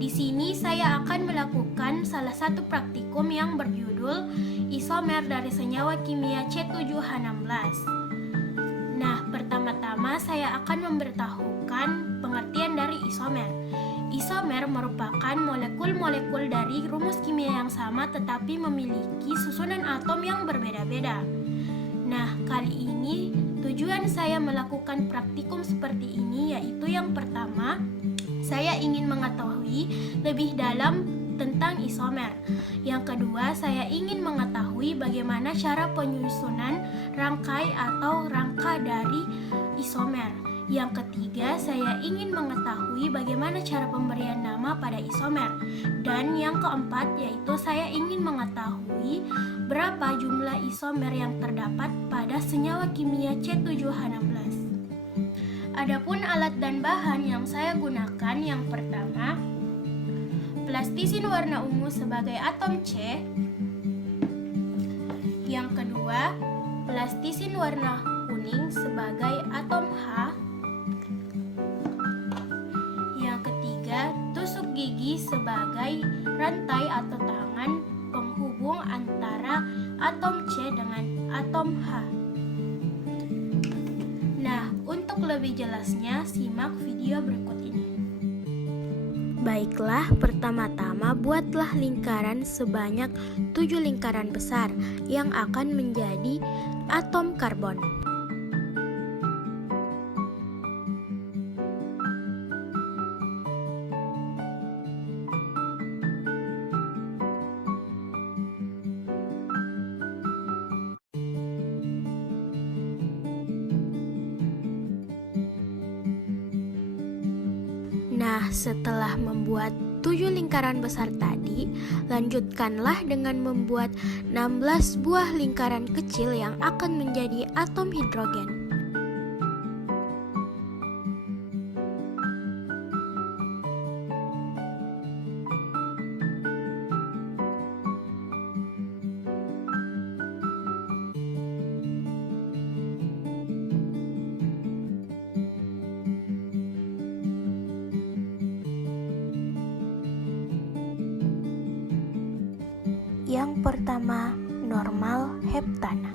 Di sini saya akan melakukan salah satu praktikum yang berjudul isomer dari senyawa kimia C7H16. Nah, pertama-tama saya akan memberitahukan pengertian dari isomer. Isomer merupakan molekul-molekul dari rumus kimia yang sama tetapi memiliki susunan atom yang berbeda-beda. Nah, kali ini tujuan saya melakukan praktikum seperti ini yaitu yang pertama, saya ingin mengetahui lebih dalam tentang isomer. Yang kedua, saya ingin mengetahui bagaimana cara penyusunan rangkai atau rangka dari isomer. Yang ketiga, saya ingin mengetahui bagaimana cara pemberian nama pada isomer. Dan yang keempat, yaitu saya ingin mengetahui berapa jumlah isomer yang terdapat pada senyawa kimia C7H16. Adapun alat dan bahan yang saya gunakan, yang pertama, plastisin warna ungu sebagai atom C. Yang kedua, plastisin warna kuning sebagai atom H. Yang ketiga, tusuk gigi sebagai rantai atau tangan penghubung antara atom C dengan atom H. Nah, untuk lebih jelasnya, simak video berikut ini. Baiklah, pertama-tama buatlah lingkaran sebanyak 7 lingkaran besar yang akan menjadi atom karbon. Nah, setelah membuat 7 lingkaran besar tadi, lanjutkanlah dengan membuat 16 buah lingkaran kecil yang akan menjadi atom hidrogen. Yang pertama, normal heptana.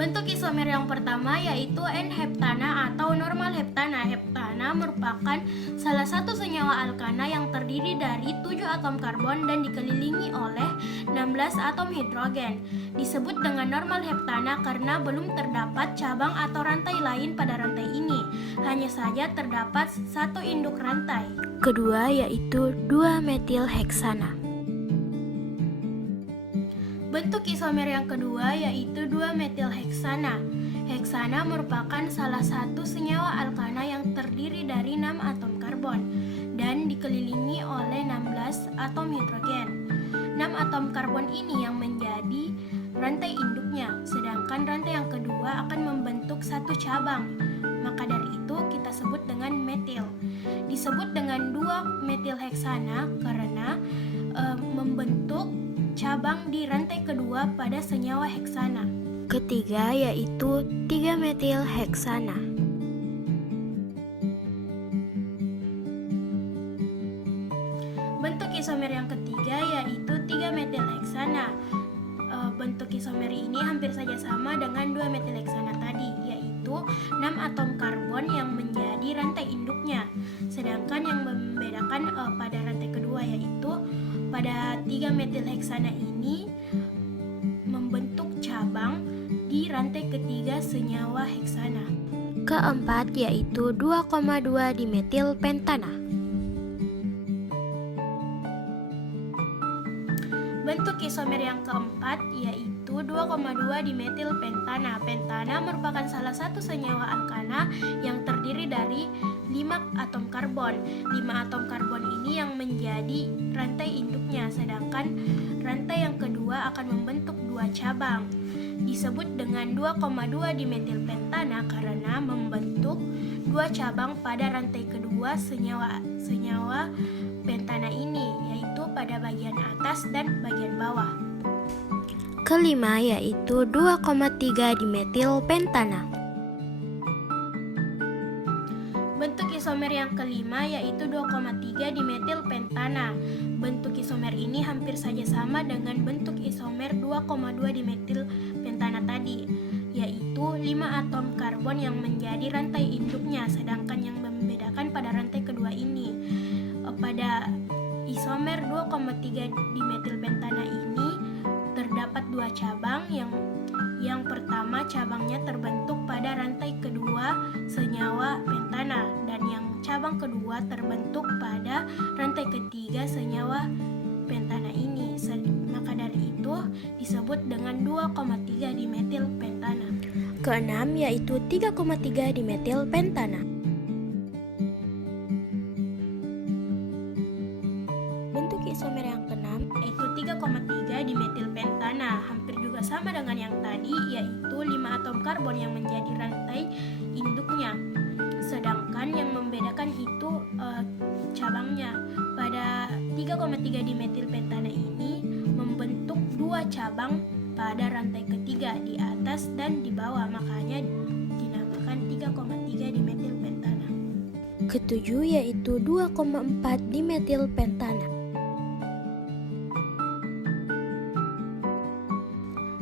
Bentuk isomer yang pertama yaitu N-heptana atau normal heptana. Heptana merupakan salah satu senyawa alkana yang terdiri dari 7 atom karbon dan dikelilingi oleh 16 atom hidrogen. Disebut dengan normal heptana karena belum terdapat cabang atau rantai lain pada rantai ini. Hanya saja terdapat satu induk rantai. Kedua yaitu 2-metilheksana. Bentuk isomer yang kedua yaitu 2-metilheksana. Heksana merupakan salah satu senyawa alkana yang terdiri dari 6 atom karbon dan dikelilingi oleh 16 atom hidrogen. 6 atom karbon ini yang menjadi rantai induknya, sedangkan rantai yang kedua akan membentuk satu cabang. Maka dari itu kita sebut dengan metil. Disebut dengan 2-metilheksana karena membentuk cabang di rantai kedua pada senyawa heksana. Ketiga yaitu 3-metilheksana. Bentuk isomer yang ketiga yaitu 3-metilheksana. Bentuk isomer ini hampir saja sama dengan 2-metilheksana tadi, yaitu 6 atom karbon yang menjadi rantai induknya. Sedangkan yang membedakan pada rantai kedua yaitu pada 3-metilheksana ini membentuk cabang di rantai ketiga senyawa heksana. Keempat yaitu 2,2 dimetilpentana. Bentuk isomer yang keempat yaitu 2,2 dimetilpentana. Pentana merupakan salah satu senyawa alkana yang terdiri dari 5 atom karbon. 5 atom karbon ini yang menjadi rantai induknya, sedangkan rantai yang kedua akan membentuk 2 cabang. disebut dengan 2,2 dimetilpentana karena membentuk dua cabang pada rantai kedua senyawa pentana ini, yaitu pada bagian atas dan bagian bawah. Kelima yaitu 2,3 dimetilpentana. Bentuk isomer yang kelima yaitu 2,3 dimetilpentana. Bentuk isomer ini hampir saja sama dengan bentuk isomer 2,2 dimetilpentana tadi, yaitu 5 atom karbon yang menjadi rantai induknya, sedangkan yang membedakan pada rantai kedua ini. Pada isomer 2,3 dimetilpentana ini terdapat dua cabang. Yang pertama cabangnya terbentuk pada rantai kedua senyawa pentana, dan yang cabang kedua terbentuk pada rantai ketiga senyawa pentana ini. Maka dari itu disebut dengan 2,3 dimetilpentana. Keenam yaitu 3,3 dimetilpentana. Bentuk isomer yang keenam yaitu 3,3 dimetilpentana, hampir juga sama dengan yang tadi, yaitu 5 atom karbon yang menjadi rantai induknya, sedangkan yang membedakan itu cabangnya. Pada 3,3 dimetilpentana ini membentuk dua cabang pada rantai ketiga di atas dan di bawah, makanya dinamakan 3,3 dimetilpentana. Ketujuh yaitu 2,4 dimetilpentana.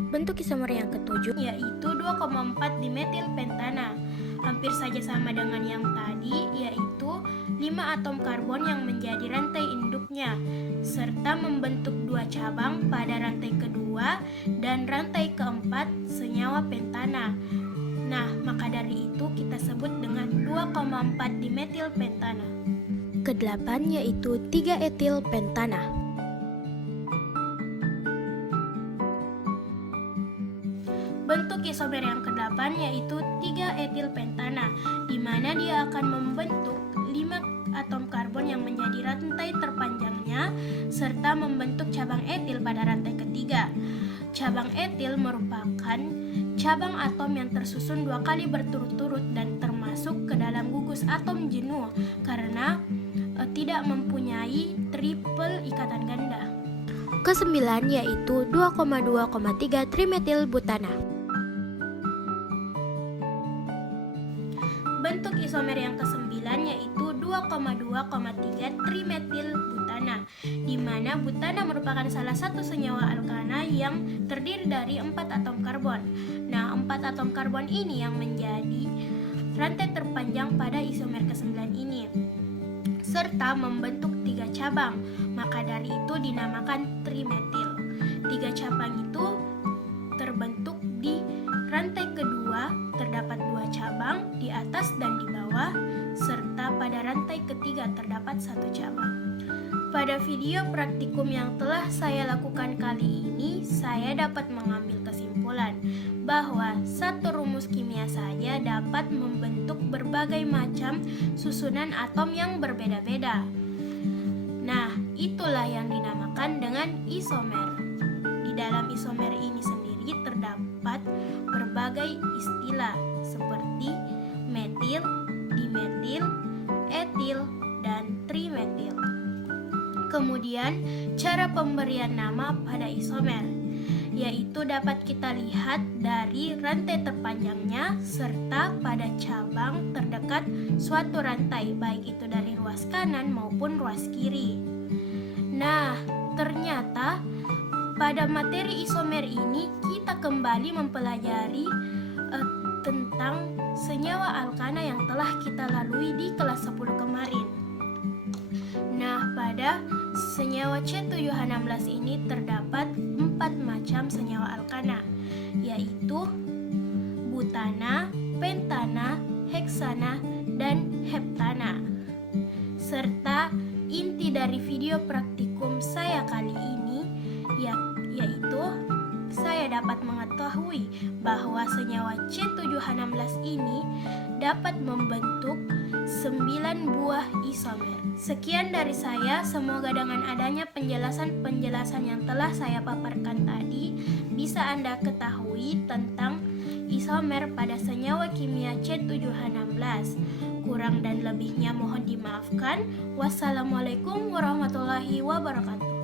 Bentuk isomer yang ketujuh yaitu 2,4 dimetilpentana, hampir saja sama dengan yang tadi, yaitu 5 atom karbon yang menjadi rantai induknya, serta membentuk dua cabang pada rantai kedua dan rantai keempat senyawa pentana. Nah, maka dari itu kita sebut dengan 2,4 dimetilpentana. Kedelapan yaitu 3 etilpentana. Bentuk isomer yang ke-8 yaitu 3 etilpentana, di mana dia akan membentuk 5 atom karbon yang menjadi rantai terpanjangnya serta membentuk cabang etil pada rantai ketiga. Cabang etil merupakan cabang atom yang tersusun 2 kali berturut-turut dan termasuk ke dalam gugus atom jenuh karena tidak mempunyai triple ikatan ganda. Kesembilan yaitu 2,2,3 trimetilbutana. Bentuk isomer yang ke-9 yaitu 2,2,3 trimetilbutana, di mana butana merupakan salah satu senyawa alkana yang terdiri dari 4 atom karbon. Nah, 4 atom karbon ini yang menjadi rantai terpanjang pada isomer ke-9 ini, serta membentuk 3 cabang, maka dari itu dinamakan trimetil. 3 cabang itu terbentuk di rantai kedua, terdapat 2 cabang di atas dan di bawah, serta pada rantai ketiga terdapat 1 cabang. Pada video praktikum yang telah saya lakukan kali ini, saya dapat mengambil kesimpulan bahwa satu rumus kimia saja dapat membentuk berbagai macam susunan atom yang berbeda-beda. Nah, itulah yang dinamakan dengan isomer. Di dalam isomer ini sendiri terdapat berbagai istilah seperti metil, dimetil, etil, dan trimetil. Kemudian, cara pemberian nama pada isomer, yaitu dapat kita lihat dari rantai terpanjangnya serta pada cabang terdekat suatu rantai, baik itu dari ruas kanan maupun ruas kiri. Nah, ternyata pada materi isomer ini kita kembali mempelajari tentang senyawa alkana yang telah kita lalui di kelas 10 kemarin. Nah, pada senyawa C7H16 ini terdapat 4 macam senyawa alkana, yaitu butana, pentana, heksana, dan heptana. Serta inti dari video praktikum saya kali ini yaitu saya dapat mengetahui bahwa senyawa C7H16 ini dapat membentuk 9 buah isomer. Sekian dari saya, semoga dengan adanya penjelasan-penjelasan yang telah saya paparkan tadi bisa Anda ketahui tentang isomer pada senyawa kimia C7H16. Kurang dan lebihnya mohon dimaafkan. Wassalamualaikum warahmatullahi wabarakatuh.